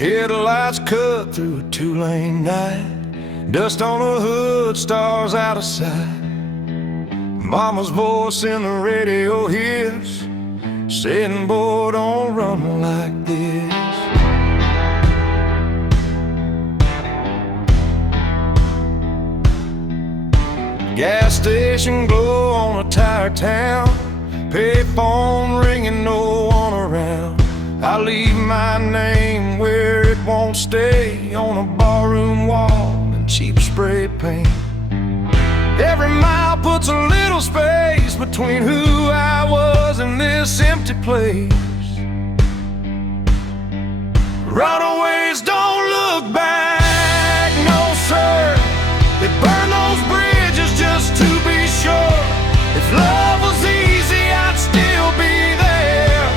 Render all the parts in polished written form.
Headlights cut through a two-lane night, dust on the hood, stars out of sight. Mama's voice in the radio hits, saying, boy, don't run like this. Gas station glow on a tired town, payphone ringing, no one around. I leave my name where it won't stay, on a barroom wall in cheap spray paint. Every mile puts a little space between who I was and this empty place. Runaways don't look back, no sir. They burn those bridges just to be sure. If love was easy, I'd still be there,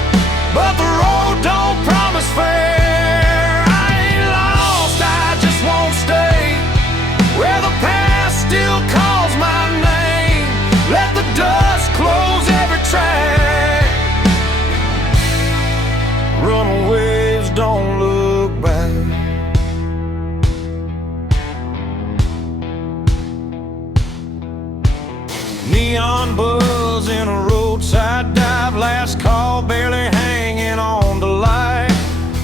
but the road don't promise fair. I ain't lost, I just won't stay where the past still calls my name. Let the dust close every track. Runaways don't look back. Neon buzz in a roadside dive, last call barely hanging on the light.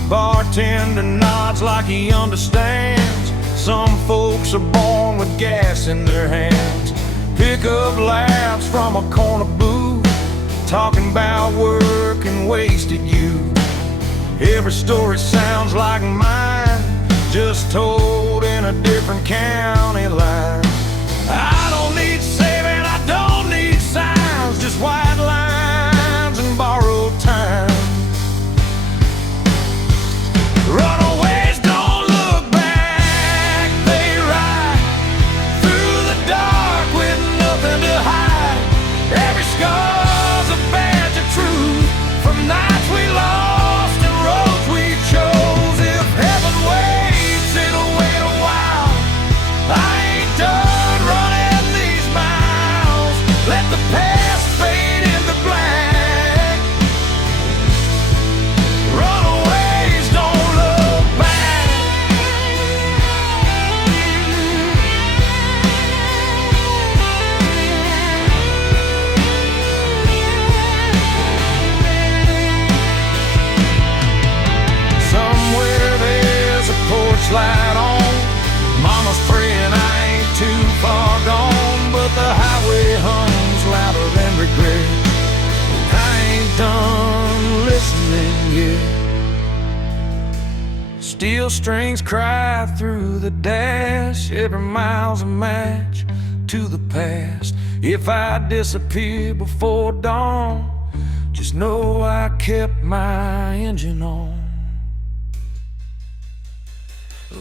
Bartender nods like he understands. Some folks are born with gas in their hands. Pick up laughs from a corner booth, talking about work and wasted youth. Every story sounds like mine, just told in a different county line. I don't need saving, I don't need signs, just white lines and borrowed time. Runaways don't look back, they ride through the dark with nothing to hide. Every scar's a badge of truth, from nights we lost and roads we chose. If heaven waits, it'll wait a while. I ain't done running these miles. Let the past fade into black. Runaways don't look back. Somewhere there's a porch light on. Mama's praying I ain't too far gone, but the highway hums louder than regret. I ain't done listening yet. Steel strings cry through the dash, every mile's a match to the past. If I disappear before dawn, just know I kept my engine on.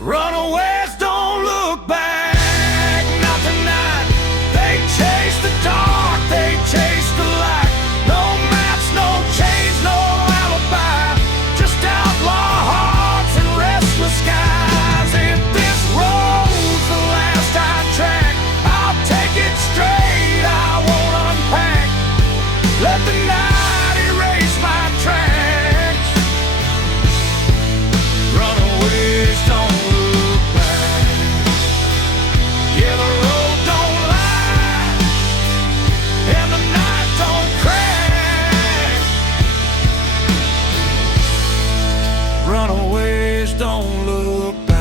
Runaways don't look back, not tonight. They chase the dark, they chase the light. No maps, no chains, no alibi, just outlaw hearts and restless skies. If this road's the last I track, I'll take it straight, I won't unpack. Let the night erase my tracks. Runaways don't look back. Yeah, the road don't lie, and the night don't crack. Runaways don't look back.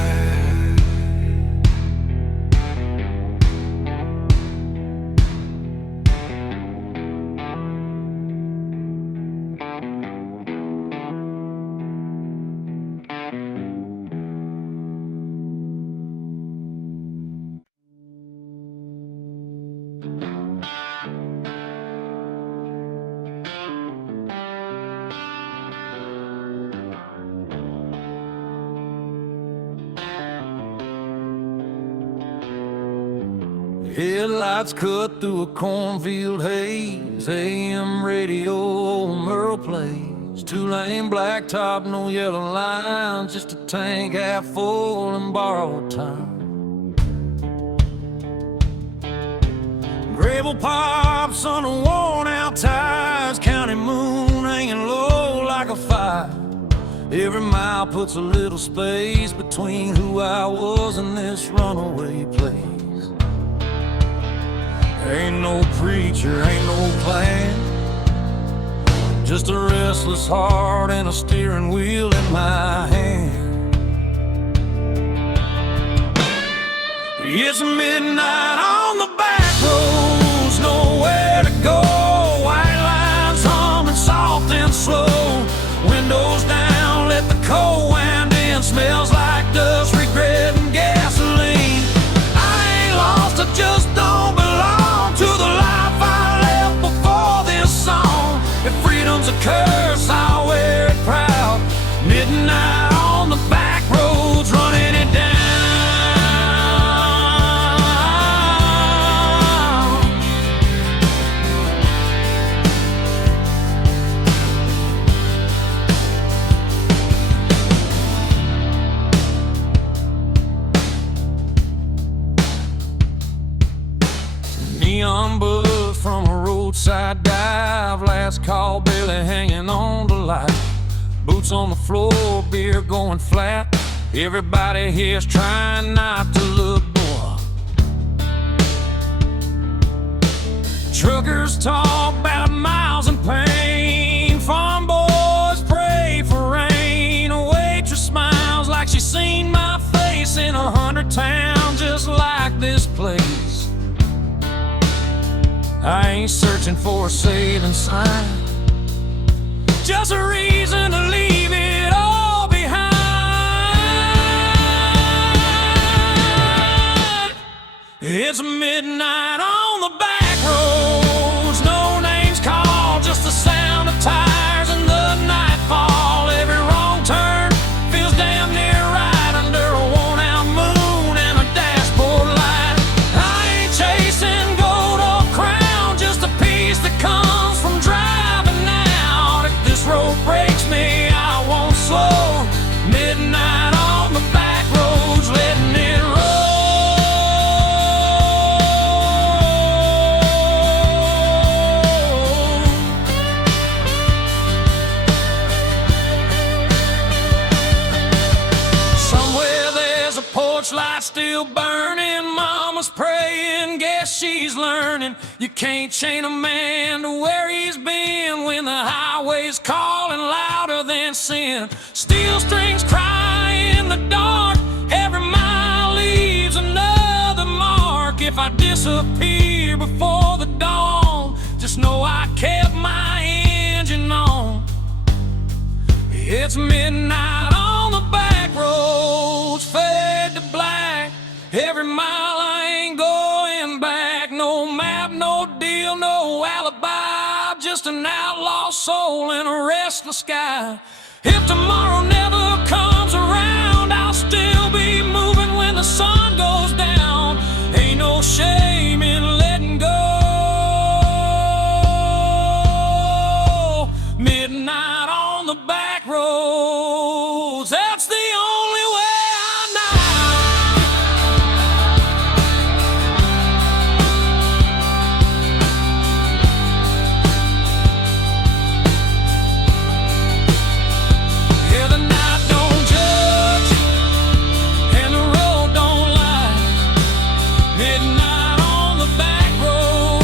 Headlights cut through a cornfield haze, AM radio, old Merle plays. Two-lane blacktop, no yellow lines, just a tank half full and borrowed time. Gravel pops on the worn-out tires, county moon hanging low like a fire. Every mile puts a little space between who I was and this runaway place. Ain't no preacher, ain't no plan, just a restless heart and a steering wheel in my hand. It's midnight on the back roads, nowhere to go. White lines humming soft and slow. Windows down, let the cold wind in. Smells like dust, regret, and gasoline. I ain't lost, I just don't belong to the life I left before this song. If freedom's a curse, I'll wear it proud. Midnight on the back roads, running it down. Neon buzz from a roadside dive. Last call, barely hanging on to life. Boots on the floor, beer going flat. Everybody here's trying not to look bored. Truckers talk about miles and pain. Farm boys pray for rain. A waitress smiles like she's seen my face in 100 towns just like this place. I ain't searching for a saving sign, just a reason to leave it all behind. It's midnight on the back roads, no names called, just the sound of tires and the nightfall. Every wrong turn feels damn near right under a worn-out moon and a dashboard light. I ain't chasing gold or crown, just a piece that comes from driving out. If this road breaks me, I won't slow. Midnight on the back roads, letting it roll. Somewhere there's a porch light still burning. Mama's praying, guess she's learning. You can't chain a man to where he's been when the highway's calling louder than sin. Steel strings cry in the dark, every mile leaves another mark. If I disappear before the dawn, just know I kept my engine on. It's midnight on the back roads, fade to black. Every mile I ain't going back. No map, no deal, no alibi, just an outlaw soul in a restless sky. If tomorrow never comes around, I'll still be moving when the sun goes down. Ain't no shame in letting go. Midnight on the back roads, that's the only way I know. Yeah, the night don't judge and the road don't lie. Midnight on the back road,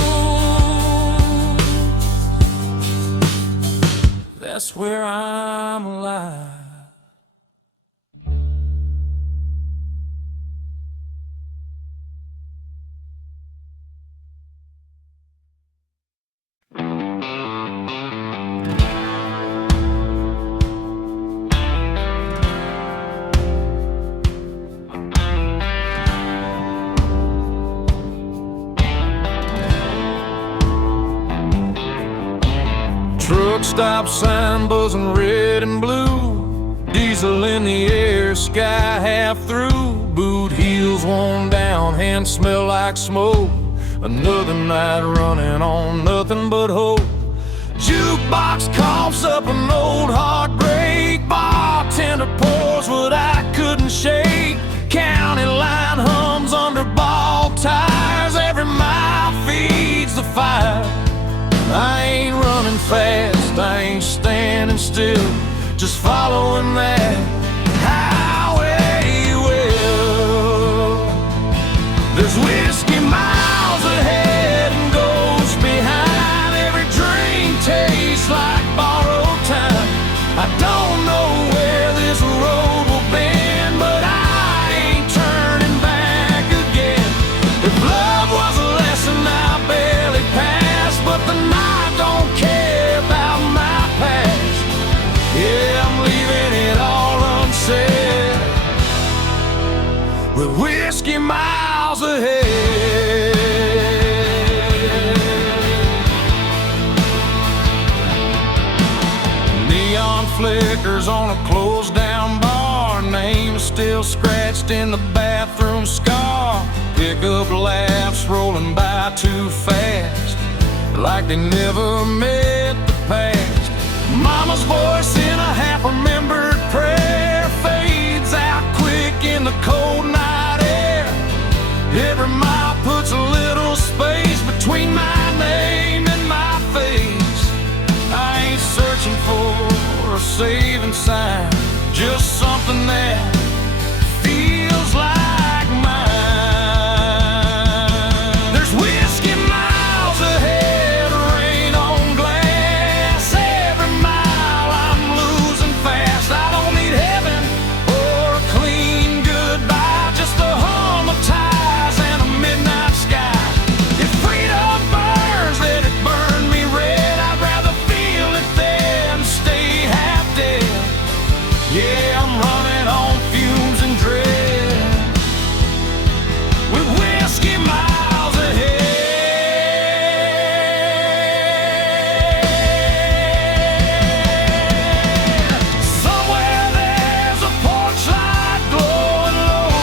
that's where I'm alive. Truck stop sign buzzing red and blue, diesel in the air, sky half through. Boot heels worn down, hands smell like smoke. Another night running on nothing but hope. Jukebox coughs up an old heartbreak. Bartender pours what I couldn't shake. County line hums under bald tires. Every mile feeds the fire. I ain't running fast, I ain't standing still, just following that highway well. There's whiskey miles ahead and ghosts behind. Every drink tastes like borrowed time. I don't know where this road will bend, but I ain't turning back again. If love was a lesson I barely passed, but the night don't care about my past. Yeah, I'm leaving it all unsaid, with whiskey miles ahead. Neon flickers on a closed down bar, name still scratched in the bathroom scar. Pickup laughs rolling by too fast, like they never met the past. Mama's voice in a half-remembered prayer fades out quick in the cold night air. Every mile puts a little space between my name and my face. I ain't searching for a saving sign, just something that feels like mine. There's whiskey miles ahead, rain on glass. Every mile I'm losing fast. I don't need heaven or a clean goodbye, just a hum of ties and a midnight sky. If freedom burns, let it burn me red. I'd rather feel it than stay half dead. Yeah, I'm running on fumes and dread, with whiskey miles ahead. Somewhere there's a porch light glowing low,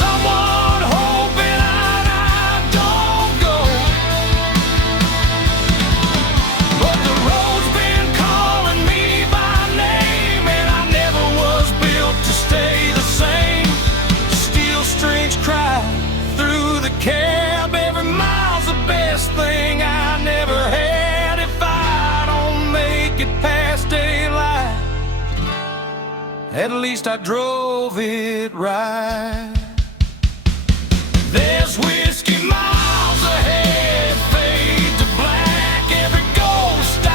someone hoping I don't go. But the road's been calling me by name, and I never was built to stay the same. Steel strings cry through the cab. Every mile's the best thing I never had. If I don't make it past daylight, at least I drove it right. There's whiskey miles ahead, fade to black. Every ghost I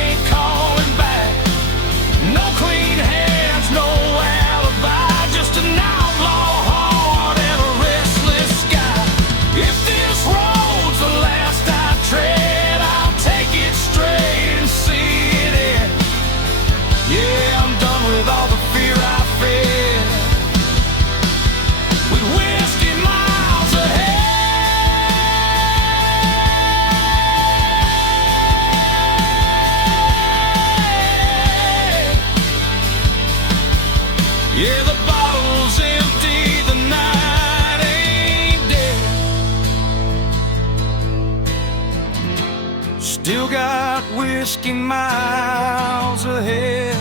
ain't calling back. No clean hands, no alibi, just an outlaw heart and a restless sky. If this road's the last I tread, I'll take it straight and see it end. Yeah, I'm done with all the fear I fed, with whiskey miles ahead. Yeah, the bottle's empty, the night ain't dead. Still got whiskey miles ahead.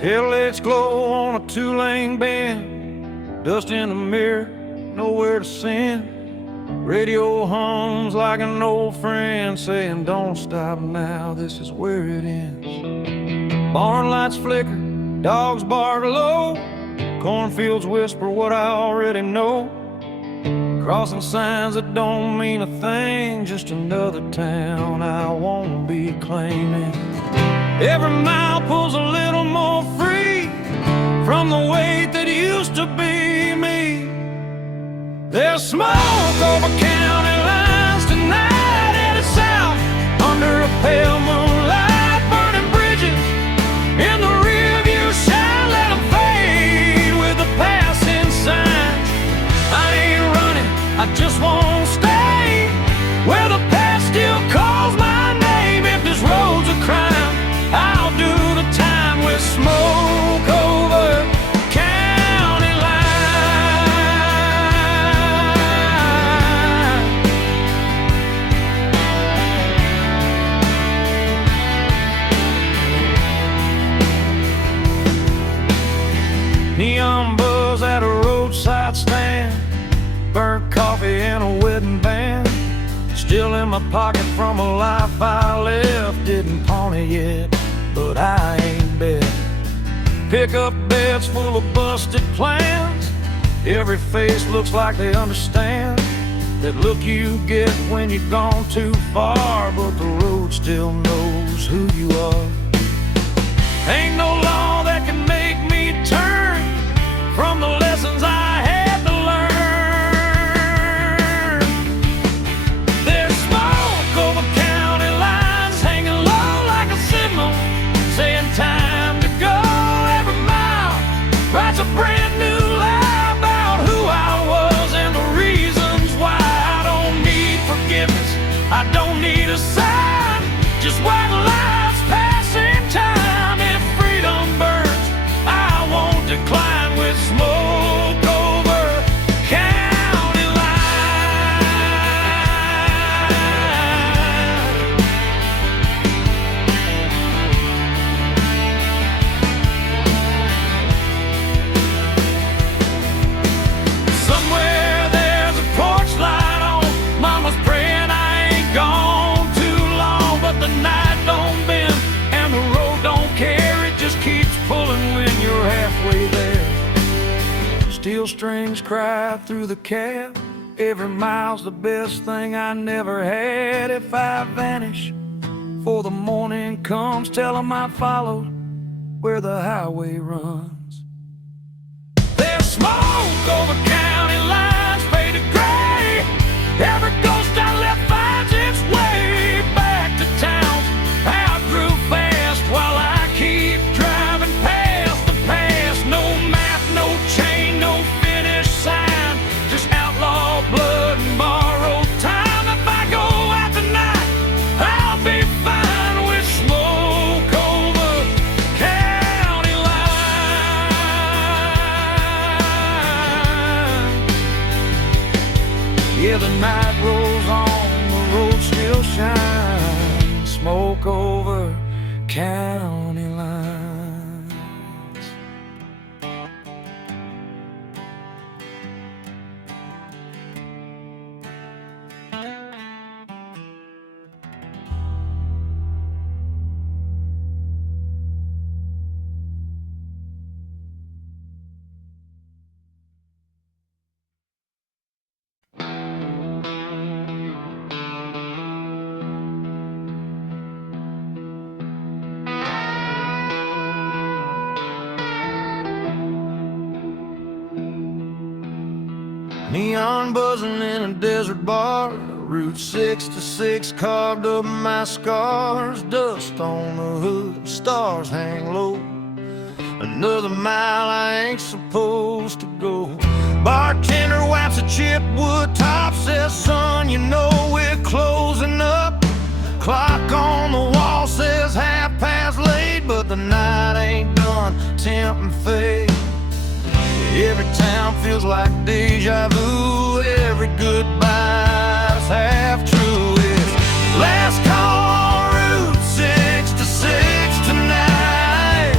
Taillights glow on a two-lane bend, dust in the mirror, nowhere to send. Radio hums like an old friend saying, don't stop now, this is where it ends. Barn lights flicker, dogs bark low, cornfields whisper what I already know. Crossing signs that don't mean a thing, just another town I won't be claiming. Every mile pulls a little more free from the weight that used to be me. There's smoke over county lines tonight, headed south under a pale moonlight. Burning bridges in the rearview shine, let them fade with the passing signs. I ain't running, I just won't stay where the past still calls my name. If this road's a crime, I'll do the time with smoke over county line. and a wedding band, still in my pocket from a life I left. Didn't pawn it yet, but I ain't bet. Pickup beds full of busted plans. Every face looks like they understand that look you get when you've gone too far, but the road still knows who you are. Ain't no law that can make me turn from the lessons I had to learn. There's smoke over county lines, hanging low like a signal, saying time to go. Every mile writes a brand new lie about who I was and the reasons why. I don't need forgiveness, I don't need a sign, just white lines passing time. If freedom burns, I won't decline with smoke over county line. Somewhere there's a porch light on, mama's praying I ain't gone too long, but the night don't bend and the road don't care. It just keeps pulling when you're halfway there. Steel strings cry through the cab. Every mile's the best thing I never had. If I vanish before the morning comes, tell 'em I followed where the highway runs. There's smoke over county lines, faded gray. Every ghost I left finds its way back to town. I grew fast while I keep driving past the past. No map, no chain, no finish sign, just outlaw blood and borrowed time. If I go out tonight, I'll be fine with smoke over county line. Yeah, the night rolls on, the road still shines. Smoke over county lines. Neon buzzing in a desert bar, Route 66 carved up my scars. Dust on the hood, stars hang low. Another mile I ain't supposed to go. Bartender wipes a chipped wood top, says, son, you know we're closing up. Clock on the wall says 8:30, but the night ain't done, tempt and fade. Every town feels like deja vu. Every goodbye's half true. It's last call on Route 66 tonight.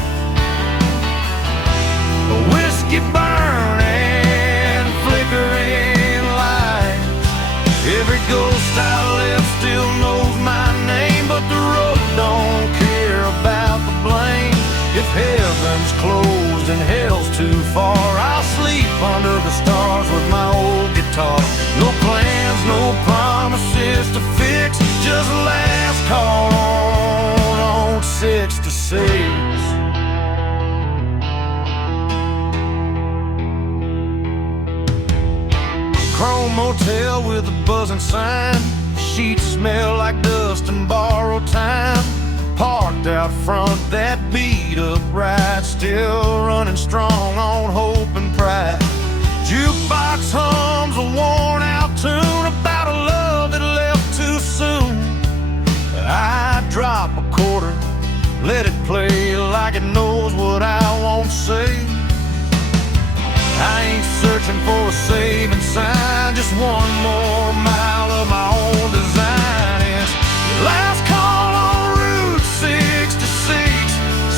A whiskey burning, flickering lights. Every ghost I left still knows my name, but the road don't care about the blame. If heaven's closed and hell's too far, I'll sleep under the stars with my old guitar. No plans, no promises to fix, just last call on 66. Chrome motel with a buzzing sign. Sheets smell like dust and borrowed time. Parked out front, that beat up ride, still running strong on hope and pride. Jukebox hums a worn out tune about a love that left too soon. I drop a quarter, let it play like it knows what I won't say. I ain't searching for a saving sign, just one more mile of my own design. It's last call on Route 66,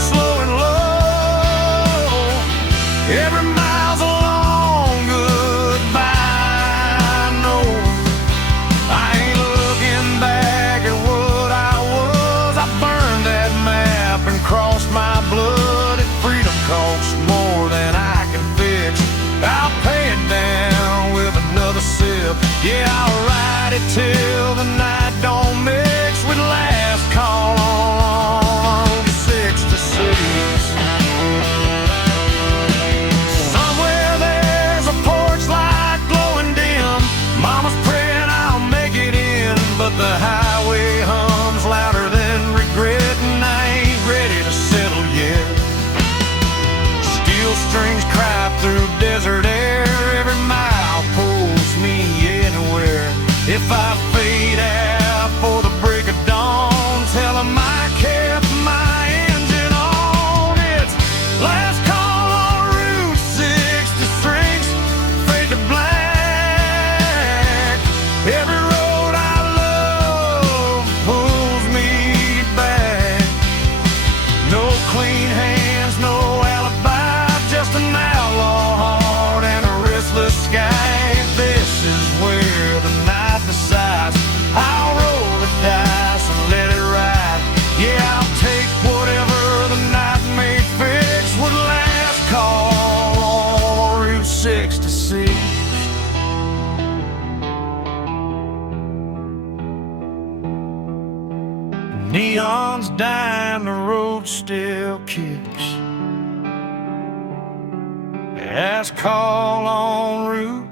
slow and low. Every mile's a long goodbye, I know ride it till the night don't mix with last call on 6 to 6. Somewhere there's a porch light glowing dim. Mama's praying I'll make it in, but the highway hums louder than regret, and I ain't ready to settle yet. Steel strings cry through desert air. Every mile pulls me anywhere. If I fade out for the break of dawn, tell 'em I kept my engine on. It's last call on Route 66, fade to black. Every road I love pulls me back. No clean hands, no alibi, just an outlaw heart and a restless sky. This is where the night decides. I'll roll the dice and let it ride. Yeah, I'll take whatever the night may fix with last call on Route 66. Neon's dying, the road still kicks. Last call on Route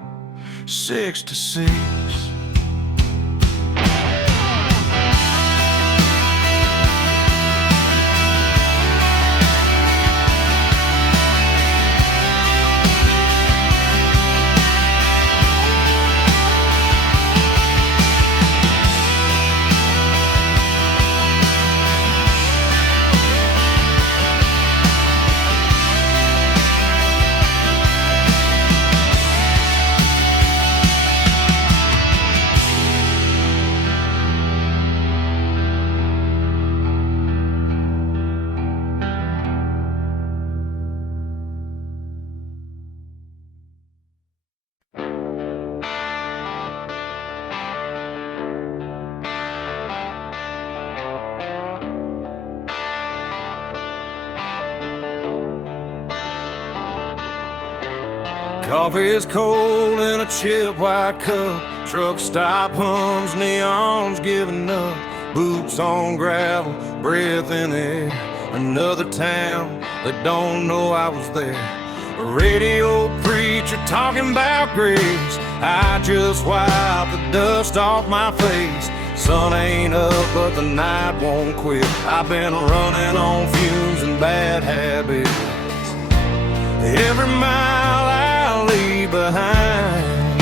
66. Coffee is cold in a chip white cup. Truck stop hums, neon's giving up. Boots on gravel, breath in the air. Another town that don't know I was there. A radio preacher talking about grace. I just wiped the dust off my face. Sun ain't up, but the night won't quit. I've been running on fumes and bad habits. Every mile I leave behind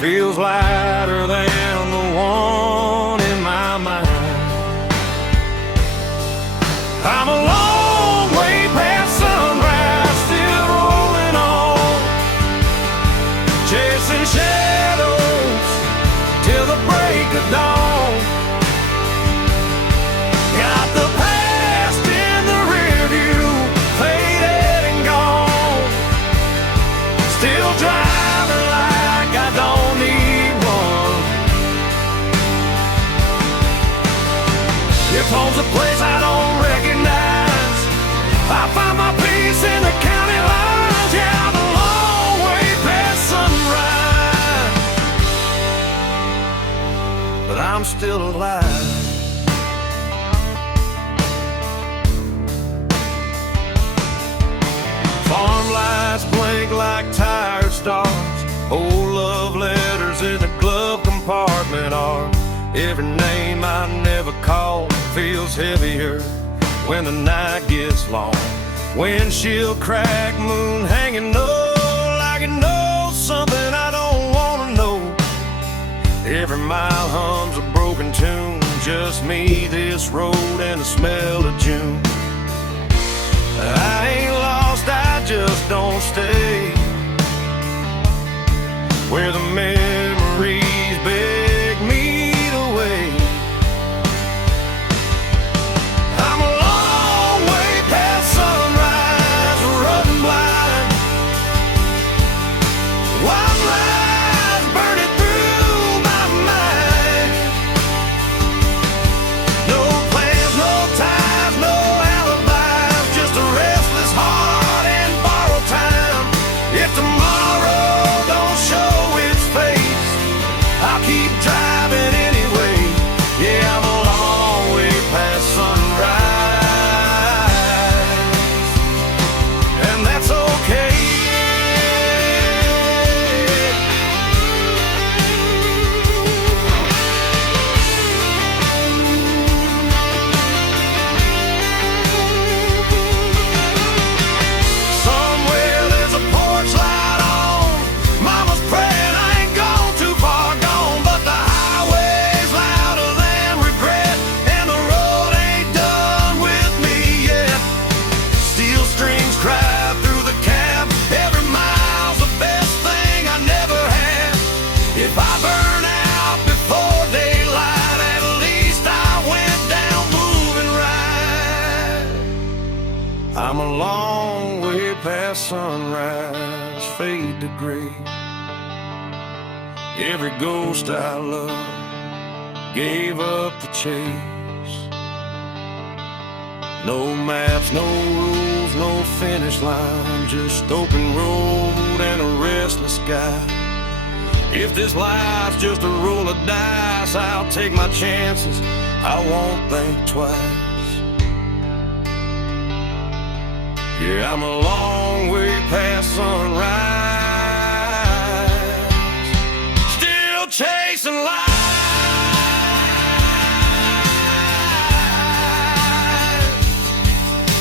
feels lighter than the one in my mind. I'm a long way past sunrise, still rolling on, chasing shadows till the break of dawn. Got the past in the rear view, faded and gone. Still driving like I don't need one. If home's a place I don't recognize, I find my peace in the county lines. Yeah, I'm a long way past sunrise, but I'm still alive. Farm lights blink like tired stars. Old love letters in the glove compartment are. Every name I never called feels heavier when the night gets long. Windshield crack, moon hanging low, like it knows something I don't wanna know. Every mile hums a broken tune, just me, this road, and the smell of June. I ain't lost, I just don't stay where the memories beg me to wait. I'm a long way past sunrise, running blind. Wild lies burning through my mind. No plans, no ties, no alibis, just a restless heart and borrowed time. If tomorrow don't show its face, If I burn out before daylight, at least I went down moving right. I'm a long way past sunrise, fade to gray. Every ghost I loved gave up the chase. No maps, no rules, no finish line, just open road and a restless sky. If this life's just a roll of dice, I'll take my chances, I won't think twice. Yeah, I'm a long way past sunrise, still chasing life.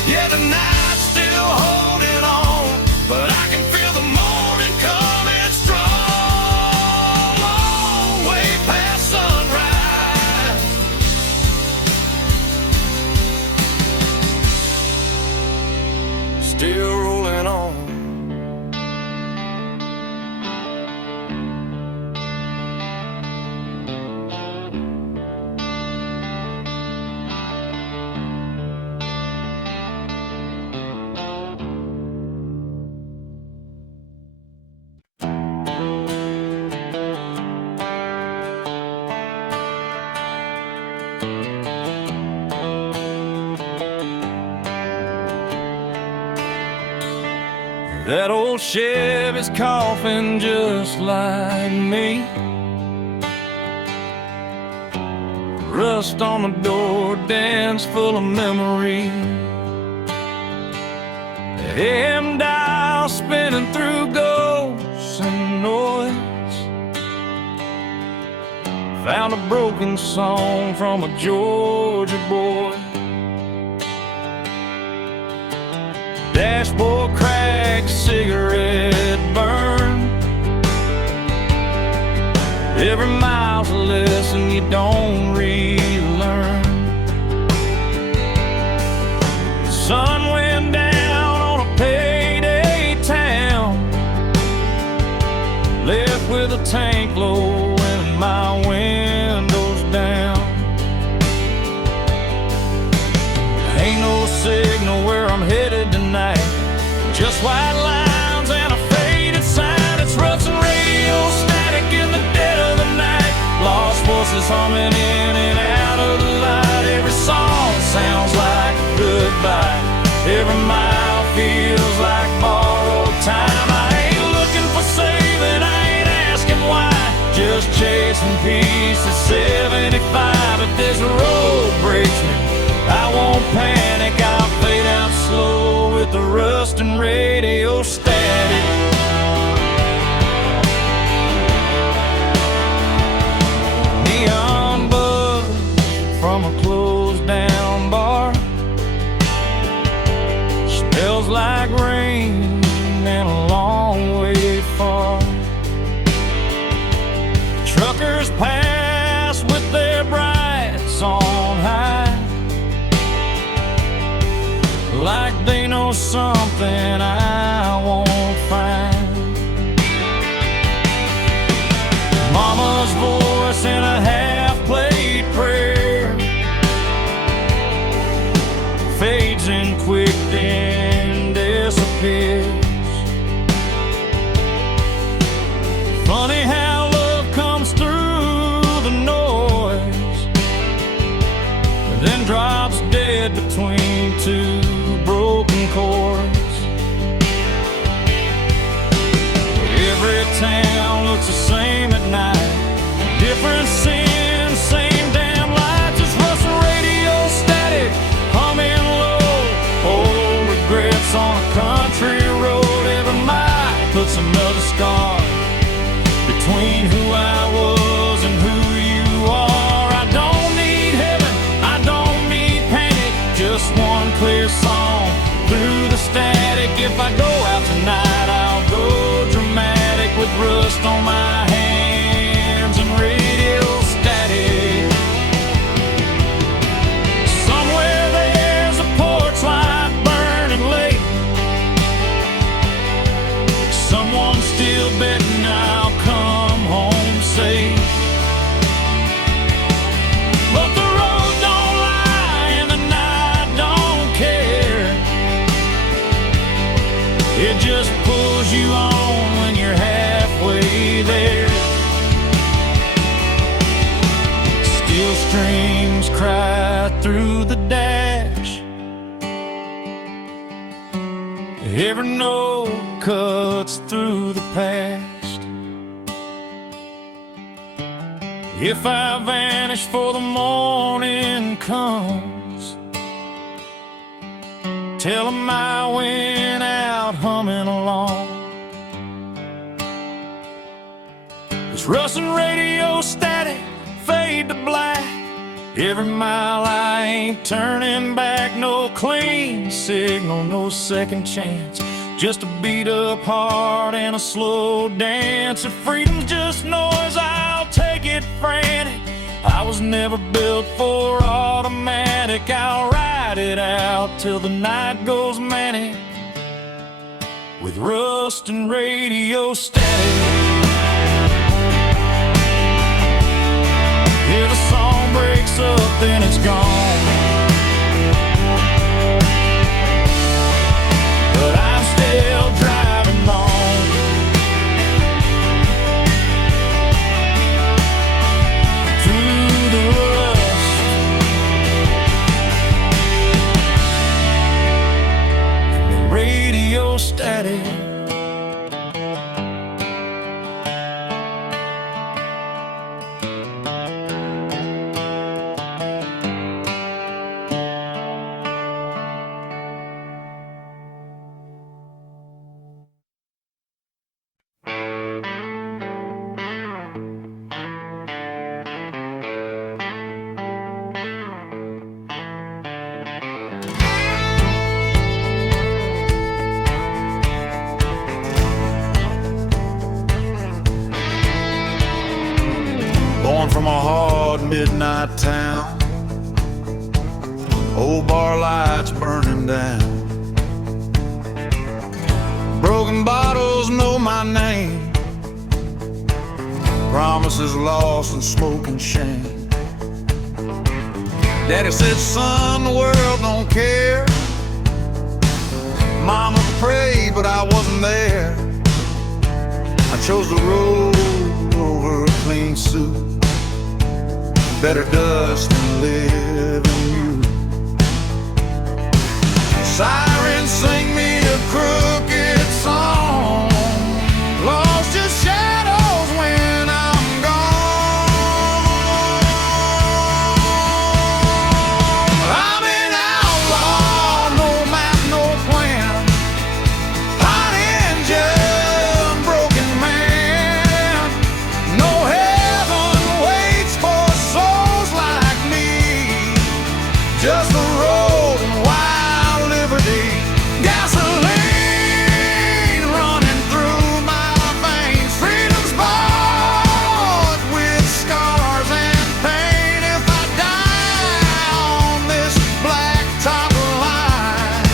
Yeah, the night's still holding on, but I can feel the morning coming strong. Long way past sunrise, still rolling on. That old Chevy's coughing just like me. Rust on the door, dance full of memory. AM dial spinning through ghosts and noise. Found a broken song from a Georgia boy. Dashboard crack, cigarette burn. Every mile's a lesson you don't relearn. The sun went down on a payday town, left with a tank low and my windows down. Ain't no signal where I'm headed tonight, just white lines and a faded sign. It's rust and radio static in the dead of the night. Lost voices humming in and out of the light. Every song sounds like a goodbye. Every mile feels like borrowed time. I ain't looking for saving, I ain't asking why. Just chasing peace at 75. If this road breaks me, I won't panic, I'll fade out slow with the rust and radio static. Neon buzz from a closed down bar, smells like rain and a long way far. Truckers pass with their brights on high, like they know something I won't find. Mama's voice in a half-played prayer fades in quick then disappears. Funny how love comes through the noise, then drops dead between two broken chords. Every town looks the same at night, different sins, same damn lights. It's rust and radio static, humming low, old regrets on a country road. Every mile puts another scar between who I was and who you are. I don't need heaven, I don't need panic, just one clear song through the static. If I go out tonight, I'll go dramatic with rust on my hands and radio static. Somewhere there's a porch light burning late, someone still betting I'll come home dreams cry through the dash. Every note cuts through the past. If I vanish for the morning comes, tell 'em I went out humming along. This rustling radio static, fade to black. Every mile I ain't turning back. No clean signal, no second chance. Just a beat up heart and a slow dance. If freedom's just noise, I'll take it frantic. I was never built for automatic. I'll ride it out till the night goes manic with rust and radio static. Hear the song breaks up, then it's gone. But I'm still driving on. Through the rust and the radio static. Born from a hard midnight town, old bar lights burning down. Broken bottles know my name, promises lost and smoke and shame. Daddy said, son, the world don't care. Mama prayed, but I wasn't there. I chose the road over a clean suit. Better dust than live in you. Sirens sing me a crooked song. Lost just shadows when I'm gone. I'm an outlaw, no map, no plan. Hot engine, broken man. No heaven waits for souls like me. Just the road and wild liberty. Gasoline running through my veins. Freedom's bought with scars and pain. If I die on this blacktop line,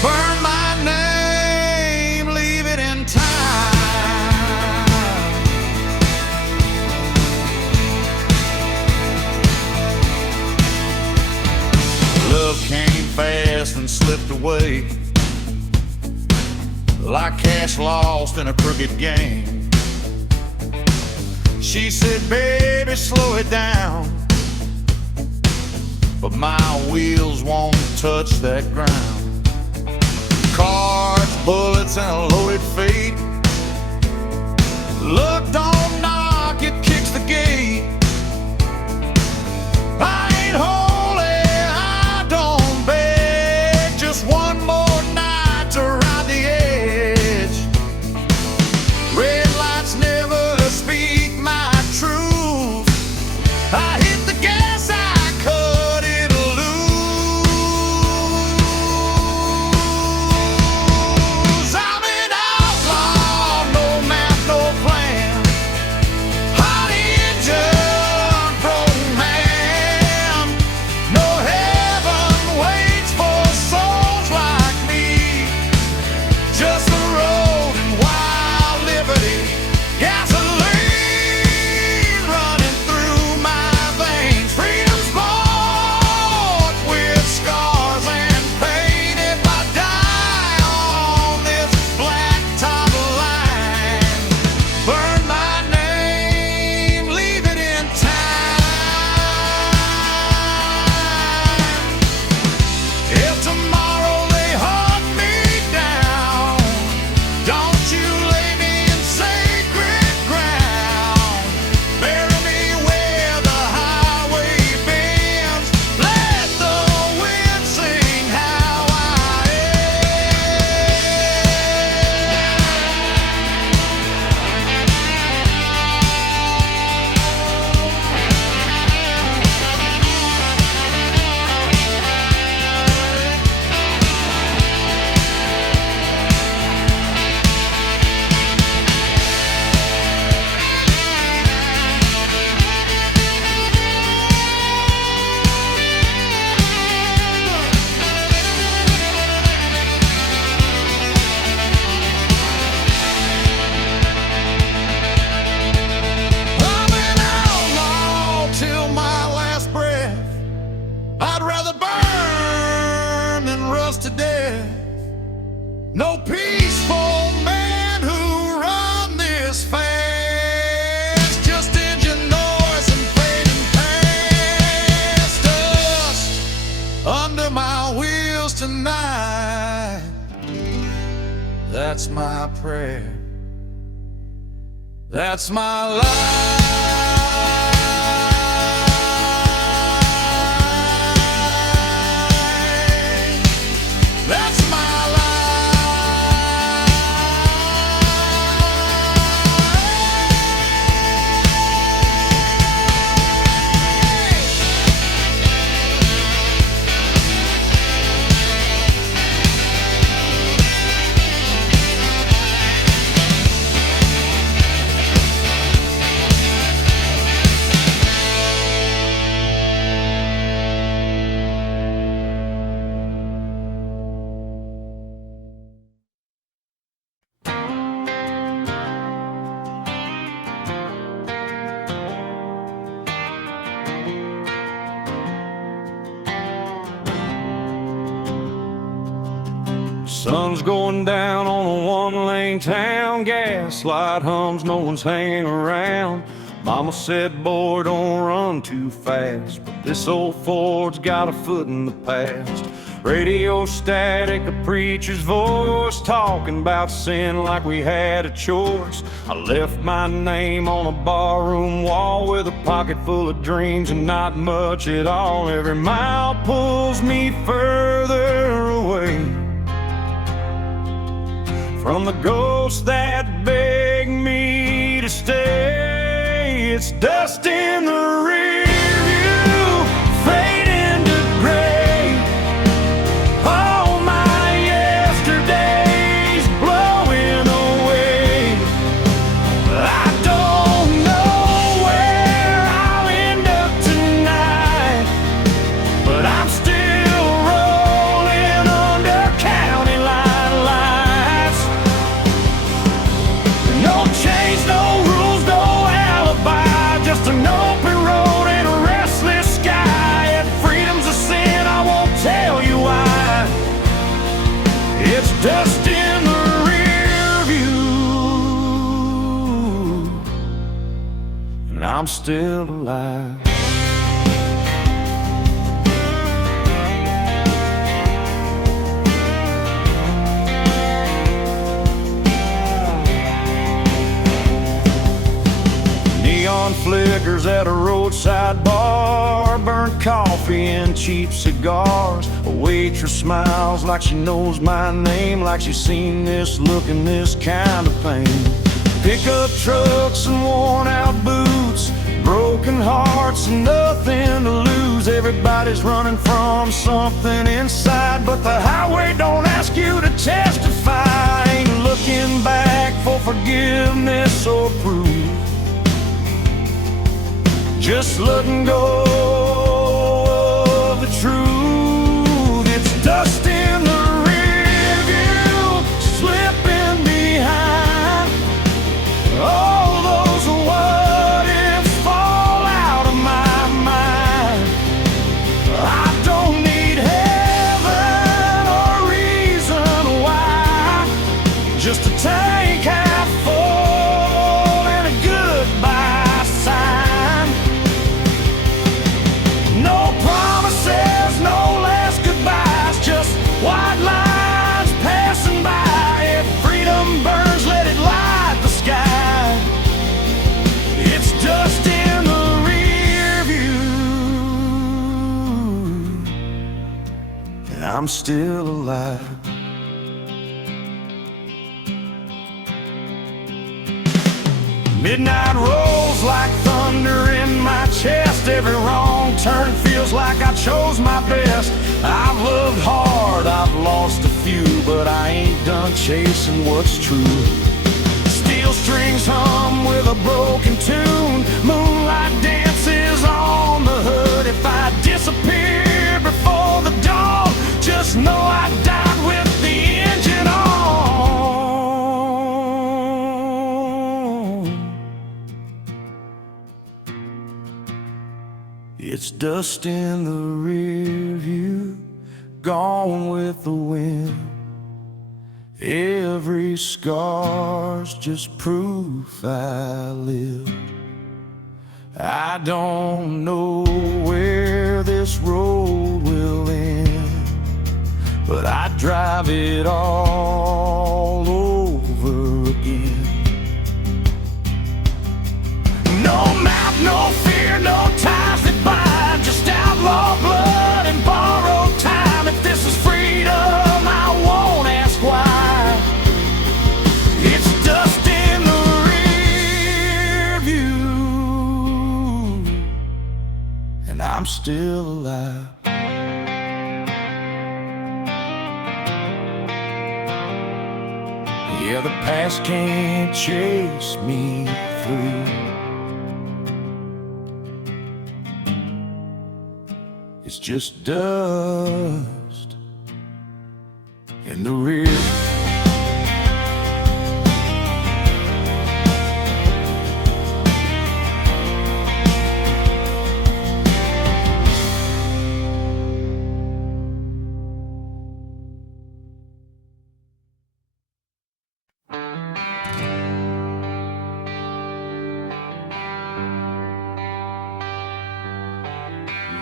burn my name, leave it in time. Love came fast and slipped away, like cash lost in a crooked game. She said, baby, slow it down, but my wheels won't touch that ground. Cards, bullets, and a loaded fate. Luck don't knock, it kicks the gate. I ain't holy, I don't beg. Just one more night to ride the edge. Red lights never speak my truth. I hit the gas, I cut it loose. I'm an outlaw, no map, no plan. that's my prayer. That's my life. That's my sun's going down on a one-lane town. Gaslight hums, no one's hanging around. Mama said, boy, don't run too fast. But this old Ford's got a foot in the past. Radio static, the preacher's voice, talking about sin like we had a choice. I left my name on a barroom wall with a pocket full of dreams and not much at all. Every mile pulls me further away from the ghosts that beg me to stay. It's dust in the rear view, fading to gray. All my yesterdays blowing away. I don't know where I'll end up tonight, but I'm still rolling under county line lights. No change, no rules, no alibi, just an open road and a restless sky. If freedom's a sin, I won't tell you why. It's dust in the rear view, and I'm still alive. Neon flickers at a roadside bar, burnt coffee and cheap cigars. A waitress smiles like she knows my name, like she's seen this look and this kind of pain. Pickup trucks and worn out boots, broken hearts and nothing to lose. Everybody's running from something inside, but the highway don't ask you to testify. Ain't looking back for forgiveness or proof, just letting go of the truth. It's dust in the rear view, slipping behind. All those what ifs fall out of my mind. I don't need heaven or reason why, just a tank half full and a goodbye sign. No promises, no last goodbyes, just white lines passing by. If freedom burns, let it light the sky. It's dust in the rear view, and I'm still alive. Midnight rolls like thunder in my chest. Every wrong turn feels like I chose my best. I've loved hard, I've lost a few, but I ain't done chasing what's true. Steel strings hum with a broken tune. Moonlight dances on the hood. If I disappear before the dawn, just know I died with the engine on. It's dust in the rear view, gone with the wind. Every scar's just proof I live. I don't know where this road will end, but I drive it all over I'm still alive. Yeah, the past can't chase me through. It's just dust in the rear.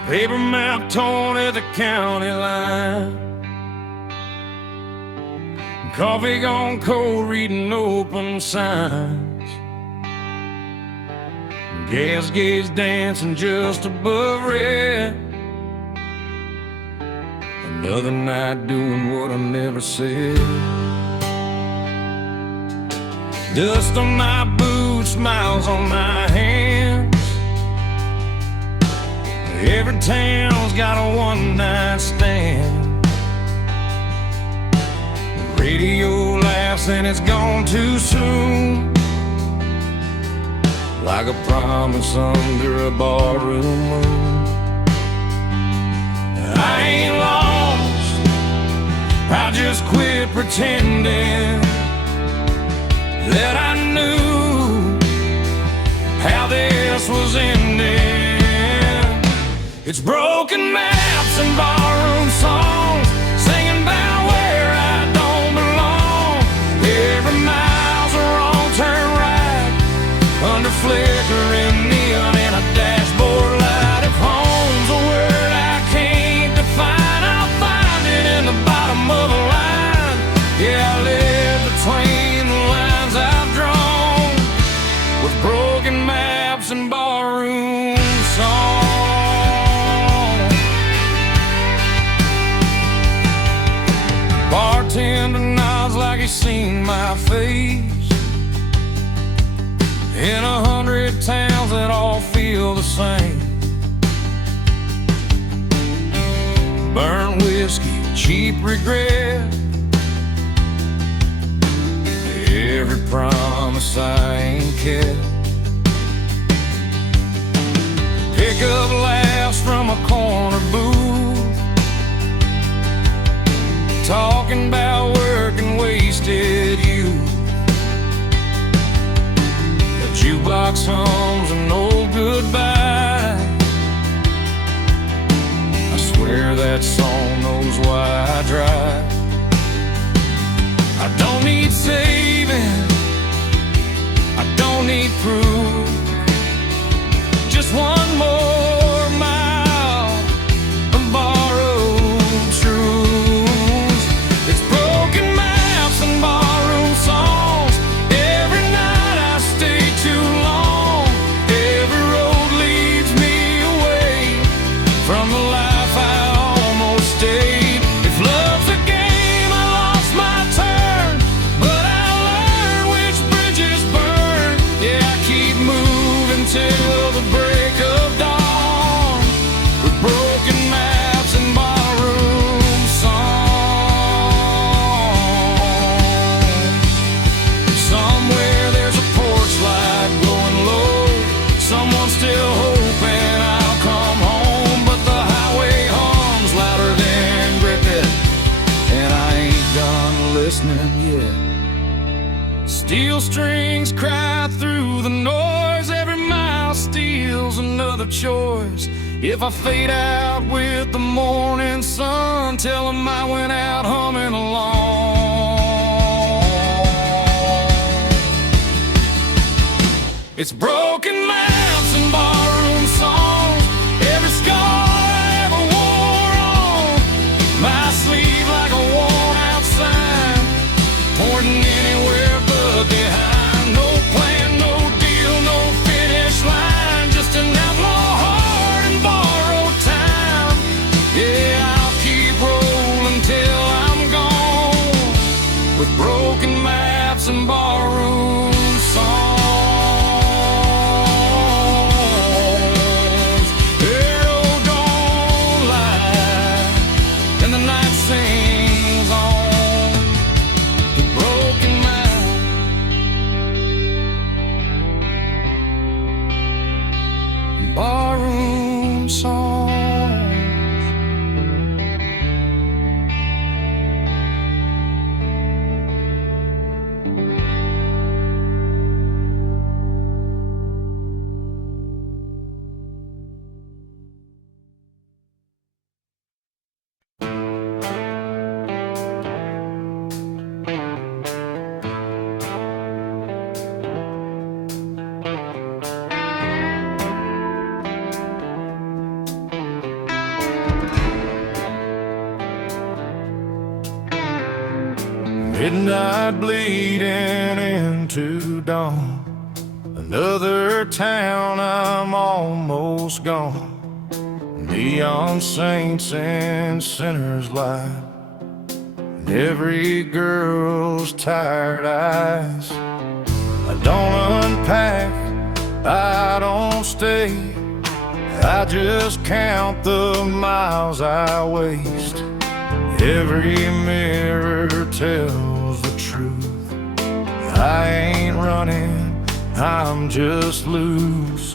Paper mouth torn at the county line, coffee gone cold, reading open signs, gas gauge dancing just above red. Another night doing what I never said. Dust on my boots, smiles on my hands. Every town's got a one-night stand. The radio laughs and it's gone too soon, like a promise under a barroom moon. I ain't lost, I just quit pretending that I knew how this was ending. It's broken maps and barroom songs, singing about where I don't belong. Every mile's a wrong turn right, under flickering neon and a dashboard light. If home's a word I can't define, I'll find it in the bottom of a line. Yeah, I live between the lines I've drawn, with broken maps and barroom songs. Bartender nods like he's seen my face in 100 towns that all feel the same. Burnt whiskey, cheap regret, every promise I ain't kept. Pick up laughs from a corner booth, talking about work and wasted youth. The jukebox hums an old goodbye. I swear that song knows why I drive. I don't need saving, I don't need proof, just one more mile of borrowed truth. It's broken maps and barroom songs. Every night I stay too long. Every road leads me away from the life I almost stayed. If love's a game, I lost my turn, but I learned which bridges burn. Yeah, I keep moving till the break of dawn, with broken maps and barroom songs. Somewhere there's a porch light glowing low, someone still hoping I'll come home. But the highway hums louder than cricket, and I ain't done listening yet. Steel strings cry through the noise, every mile steals another choice. If I fade out with the morning sun, tell 'em I went out humming along. It's broken maps and barroom songs, every scar I ever wore on my sleeve like a worn out sign, pointing anywhere but behind. No plan, no deal, no finish line, just an outlaw heart and borrowed time. Yeah, I'll keep rolling till I'm gone, with broken maps and barroom songs. barroom songs. Midnight bleeding into dawn, another town, I'm almost gone. Neon saints and sinners lie, and every girl's tired eyes. I don't unpack, I don't stay, I just count the miles I waste. Every mirror tells the truth, I ain't running, I'm just loose.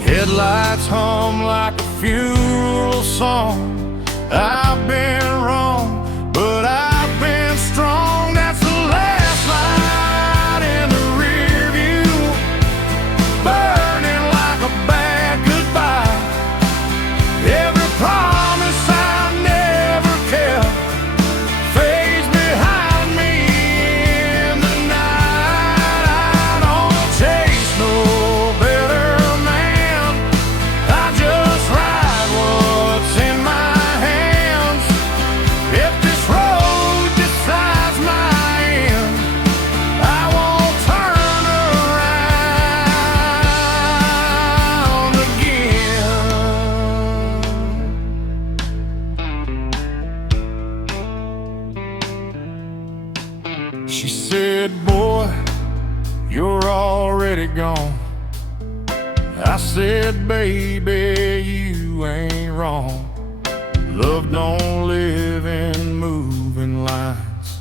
Headlights hum like a funeral song. I've been wrong, but I've been strong. That's the last light in the rear view, burning like a bad goodbye. Every promise I never kept fades behind me in the night. I don't chase no better man, I just ride what's in my hands. If this road decides my end, I won't turn around again. She said, boy, you're already gone. I said, baby, you ain't wrong. Love don't live in moving lines,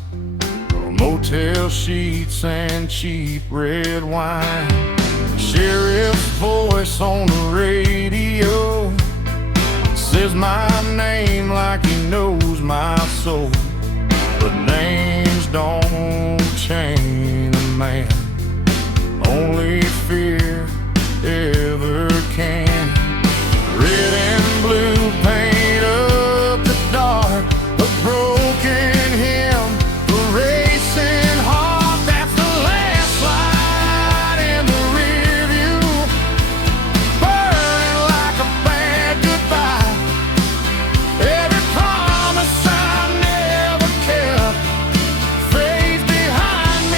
or motel sheets and cheap red wine. Sheriff's voice on the radio says my name like he knows my soul. But names don't change a man, only fear ever can. Red and blue paint up the dark, a broken hymn, a racing heart. That's the last light in the rear view, burning like a bad goodbye. Every promise I never kept fades behind me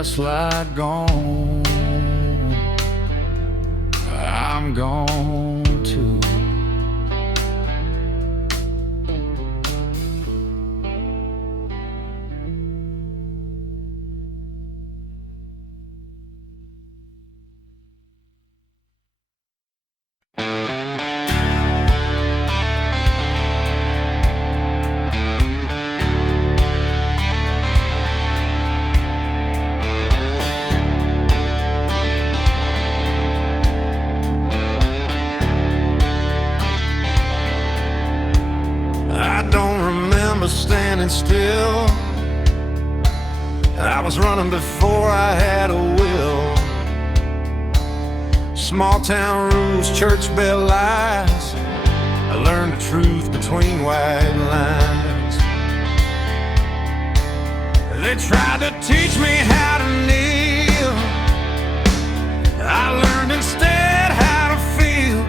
gas light gone, I'm gone too. I don't remember standing still. I was running before I had a will. Small town rules, church bell lies. I learned the truth between white lines. They tried to teach me how to kneel. I learned instead how to feel.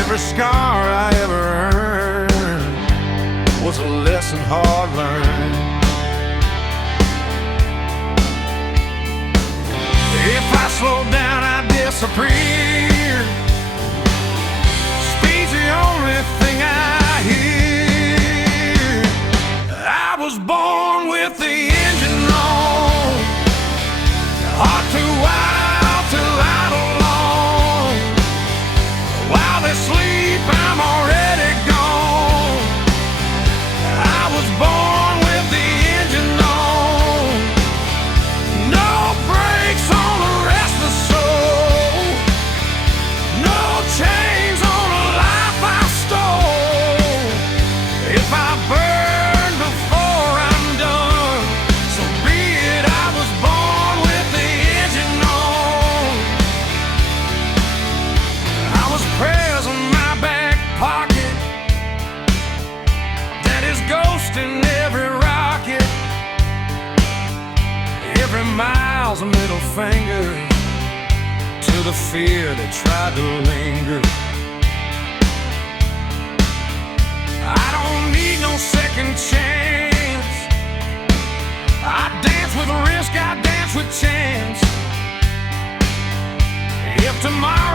Every scar I ever earned was a lesson hard learned. If I slow down, I disappear. Speed's the only thing I hear. I was born with the engine on, heart too wild to outlaw. While they sleep, I'm already gone. I was born with the engine on, no brakes on the restless soul, no chains on the life I stole. If I burn before I'm done, so be it. I was born with the engine on. I was prayers in my back pocket, Daddy's ghost in every rocket. Every mile's a middle finger to the fear that tried to linger. I don't need no second chance. I dance with risk, I dance with chance. If tomorrow